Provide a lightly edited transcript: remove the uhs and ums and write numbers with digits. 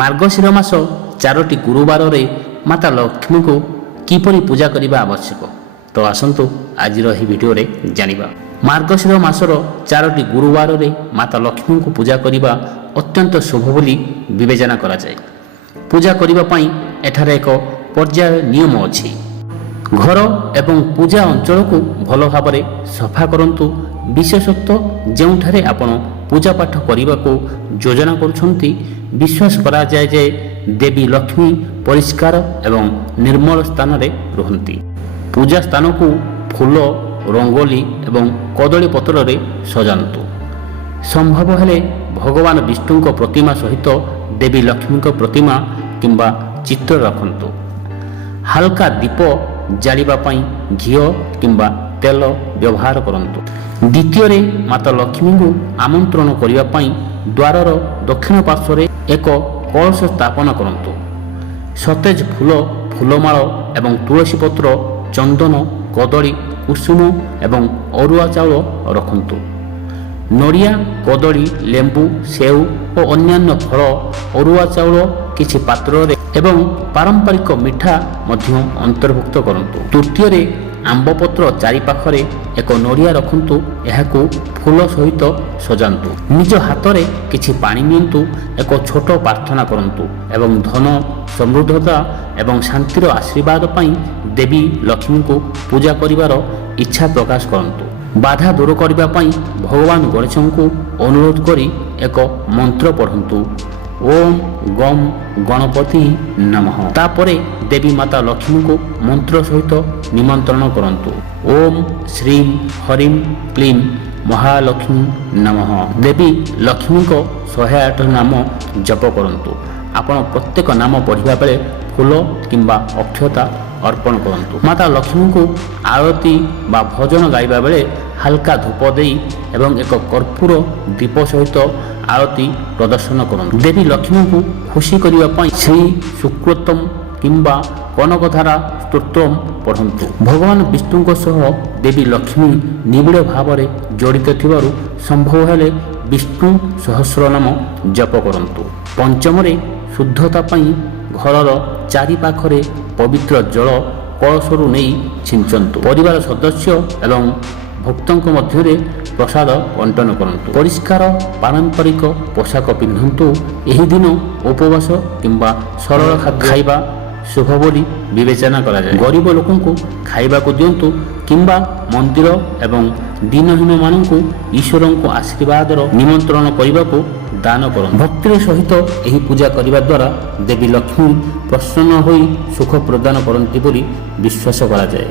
ମାର୍ଗଶିର ମାସ 4ଟି ଗୁରୁବାରରେ ମାତା ଲକ୍ଷ୍ମୀଙ୍କୁ କିପରି ପୂଜା କରିବା ଆବଶ୍ୟକ, ତ ଆସନ୍ତୁ ଆଜିର ଏହି ଭିଡ଼ିଓରେ ଜାଣିବା। ମାର୍ଗଶିର ମାସର 4ଟି ଗୁରୁବାରରେ ମାତା ଲକ୍ଷ୍ମୀଙ୍କୁ ପୂଜା କରିବା ଅତ୍ୟନ୍ତ ଶୁଭ ବୋଲି ବିବେଚନା କରାଯାଏ। ପୂଜା କରିବା ପାଇଁ ଏଠାରେ ଏକ ପର୍ଯ୍ୟାୟ ନିୟମ ଅଛି। ଘର ଏବଂ ପୂଜା ଅଞ୍ଚଳକୁ ଭଲ ଭାବରେ ସଫା କରନ୍ତୁ। ବିଶେଷତଃ ଯେଉଁଠାରେ ଆପଣ ପୂଜାପାଠ କରିବାକୁ ଯୋଜନା କରୁଛନ୍ତି, ବିଶ୍ୱାସ କରାଯାଏ ଯେ ଦେବୀ ଲକ୍ଷ୍ମୀ ପରିଷ୍କାର ଏବଂ ନିର୍ମଳ ସ୍ଥାନରେ ରୁହନ୍ତି। ପୂଜା ସ୍ଥାନକୁ ଫୁଲ, ରଙ୍ଗୋଲି ଏବଂ କଦଳୀ ପତ୍ରରେ ସଜାନ୍ତୁ। ସମ୍ଭବ ହେଲେ ଭଗବାନ ବିଷ୍ଣୁଙ୍କ ପ୍ରତିମା ସହିତ ଦେବୀ ଲକ୍ଷ୍ମୀଙ୍କ ପ୍ରତିମା କିମ୍ବା ଚିତ୍ର ରଖନ୍ତୁ। ହାଲକା ଦୀପ ଜାଳିବା ପାଇଁ ଘିଅ କିମ୍ବା ତେଲ ବ୍ୟବହାର କରନ୍ତୁ। ଦ୍ୱିତୀୟରେ, ମାତା ଲକ୍ଷ୍ମୀଙ୍କୁ ଆମନ୍ତ୍ରଣ କରିବା ପାଇଁ ଦ୍ୱାରର ଦକ୍ଷିଣ ପାର୍ଶ୍ୱରେ ଏକ କଳସ ସ୍ଥାପନ କରନ୍ତୁ। ସତେଜ ଫୁଲ, ଫୁଲମାଳ ଏବଂ ତୁଳସୀ ପତ୍ର, ଚନ୍ଦନ, କଦଳୀ, କୁସୁମ ଏବଂ ଅରୁଆ ଚାଉଳ ରଖନ୍ତୁ। ନଡ଼ିଆ, କଦଳୀ, ଲେମ୍ବୁ, ସେଉ ଓ ଅନ୍ୟାନ୍ୟ ଫଳ, ଅରୁଆ ଚାଉଳ କିଛି ପାତ୍ରରେ ଏବଂ ପାରମ୍ପରିକ ମିଠା ମଧ୍ୟ ଅନ୍ତର୍ଭୁକ୍ତ କରନ୍ତୁ। ତୃତୀୟରେ, ଆମ୍ବପତ୍ର ଚାରିପାଖରେ ଏକ ନଡ଼ିଆ ରଖନ୍ତୁ। ଏହାକୁ ଫୁଲ ସହିତ ସଜାନ୍ତୁ। ନିଜ ହାତରେ କିଛି ପାଣି ନିଅନ୍ତୁ। ଏକ ଛୋଟ ପ୍ରାର୍ଥନା କରନ୍ତୁ ଏବଂ ଧନ, ସମୃଦ୍ଧତା ଏବଂ ଶାନ୍ତିର ଆଶୀର୍ବାଦ ପାଇଁ ଦେବୀ ଲକ୍ଷ୍ମୀଙ୍କୁ ପୂଜା କରିବାର ଇଚ୍ଛା ପ୍ରକାଶ କରନ୍ତୁ। ବାଧା ଦୂର କରିବା ପାଇଁ ଭଗବାନ ଗଣେଶଙ୍କୁ ଅନୁରୋଧ କରି ଏକ ମନ୍ତ୍ର ପଢ଼ନ୍ତୁ। ଓମ୍ ଗମ୍ ଗଣପତି ନମଃ। ତାପରେ ଦେବୀ ମାତା ଲକ୍ଷ୍ମୀଙ୍କୁ ମନ୍ତ୍ର ସହିତ ନିମନ୍ତ୍ରଣ କରନ୍ତୁ। ଓମ୍ ଶ୍ରୀଂ ହରିଂ କ୍ଲିଂ ମହାଲକ୍ଷ୍ମୀ ନମଃ। ଦେବୀ ଲକ୍ଷ୍ମୀଙ୍କ 108 ନାମ ଜପ କରନ୍ତୁ। ଆପଣ ପ୍ରତ୍ୟେକ ନାମ ପଢ଼ିବା ବେଳେ ଫୁଲ କିମ୍ବା ଅକ୍ଷତା ଅର୍ପଣ କରନ୍ତୁ। ମାତା ଲକ୍ଷ୍ମୀଙ୍କୁ ଆଳତୀ ବା ଭଜନ ଗାଇବା ବେଳେ ହାଲକା ଧୂପ ଦେଇ ଏବଂ ଏକ କର୍ପୂର ଦୀପ ସହିତ ଆଳତୀ ପ୍ରଦର୍ଶନ କରନ୍ତୁ। ଦେବୀ ଲକ୍ଷ୍ମୀଙ୍କୁ ଖୁସି କରିବା ପାଇଁ ଶ୍ରୀ ସୁକ୍ରୋତମ କିମ୍ବା କନକଧାରା ସ୍ତୋତ୍ରମ୍ ପଢ଼ନ୍ତୁ। ଭଗବାନ ବିଷ୍ଣୁଙ୍କ ସହ ଦେବୀ ଲକ୍ଷ୍ମୀ ନିବିଡ଼ ଭାବରେ ଜଡ଼ିତ ଥିବାରୁ ସମ୍ଭବ ହେଲେ ବିଷ୍ଣୁ ସହସ୍ରନାମ ଜପ କରନ୍ତୁ। ପଞ୍ଚମରେ, ଶୁଦ୍ଧତା ପାଇଁ ଘରର ଚାରିପାଖରେ ପବିତ୍ର ଜଳ କଳସରୁ ନେଇ ଛିଞ୍ଚନ୍ତୁ। ପରିବାର ସଦସ୍ୟ ଏବଂ ଭକ୍ତଙ୍କ ମଧ୍ୟରେ ପ୍ରସାଦ ବଣ୍ଟନ କରନ୍ତୁ। ପରିଷ୍କାର ପାରମ୍ପରିକ ପୋଷାକ ପିନ୍ଧନ୍ତୁ। ଏହି ଦିନ ଉପବାସ କିମ୍ବା ସରଳ ଖାଦ୍ୟ ଖାଇବା ଶୁଭ ବୋଲି ବିବେଚନା କରାଯାଏ। ଗରିବ ଲୋକଙ୍କୁ ଖାଇବାକୁ ଦିଅନ୍ତୁ କିମ୍ବା ମନ୍ଦିର ଏବଂ ଦିନହୀନମାନଙ୍କୁ ଈଶ୍ୱରଙ୍କୁ ଆଶୀର୍ବାଦର ନିମନ୍ତ୍ରଣ କରିବାକୁ ଦାନ କରନ୍ତୁ। ଭକ୍ତିର ସହିତ ଏହି ପୂଜା କରିବା ଦ୍ୱାରା ଦେବୀ ଲକ୍ଷ୍ମୀ ପ୍ରସନ୍ନ ହୋଇ ସୁଖ ପ୍ରଦାନ କରନ୍ତି ବୋଲି ବିଶ୍ୱାସ କରାଯାଏ।